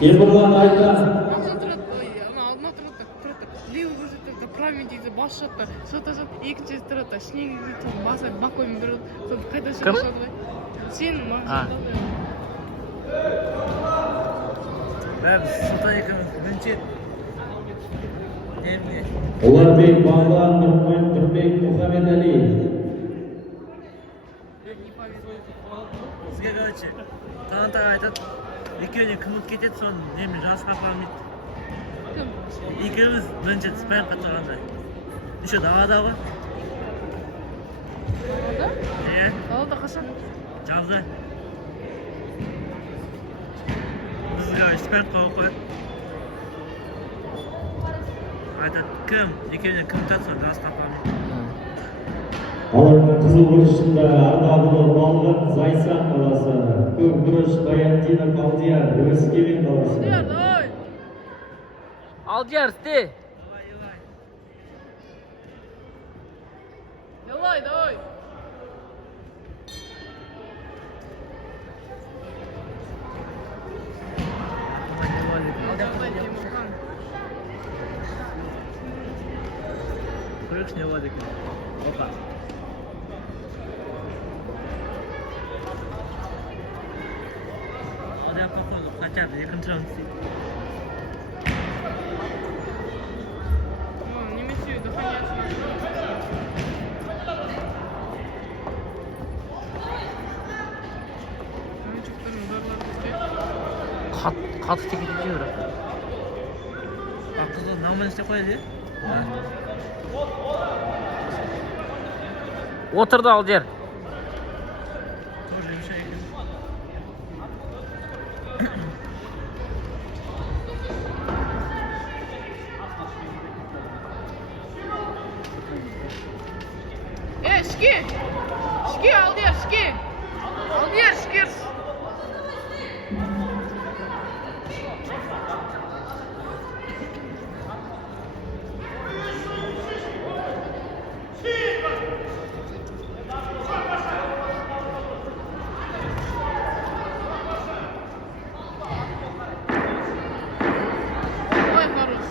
Темірлан Айтан. Алдына тұрады, алдына тұрады, левый көрсетеді, правый дейді, бас жатты, сота жат, екінші тұрады, ішінен дейді, басы бақоймен бір, қайда шығады ғой. Сен мағжан. Бәрі сота екіміз бірінші емге. Ұларбек Бағлан, Нұрбек Мұхаммедәли. Сізге короче, таланттар айтады, екеуіне кім ұт кетеді, соны немен жасқа апарамын дейді. Екеуміз бірінші спайын қатырғандай. Еще далада ғой. Далада? Иә. Далада қашан? Жазда. Бізге спайын қойып қояды. Айтады, кім? Екеуіне кім ұтады, соны жасқа апарамын дейді. Алардың қызыл күрішінде Ардағұлы Балғын, Зайсан қаласы. Көк күріш Баяндина Алдияр, Өскемен қаласы. Алдияр, давай! Алдияр, сте! Давай, давай! Давай, Тимурхан. Көрекш не болады екен. Опа. Одан походу хотя бы екінші раунд істейді. Немесе дыхание. Ойыншықтардың барлары бізде. Қатты текетіп жүр. Қызыл нормально істеп қояды, иә? Отырды Алдияр. Тоже еще екен. Şki! Şki, Aldiyar, şki! Aldiyar, şkir!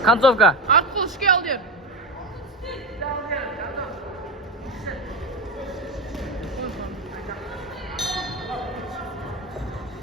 Концовка. Арткыл, şki, Aldiyar!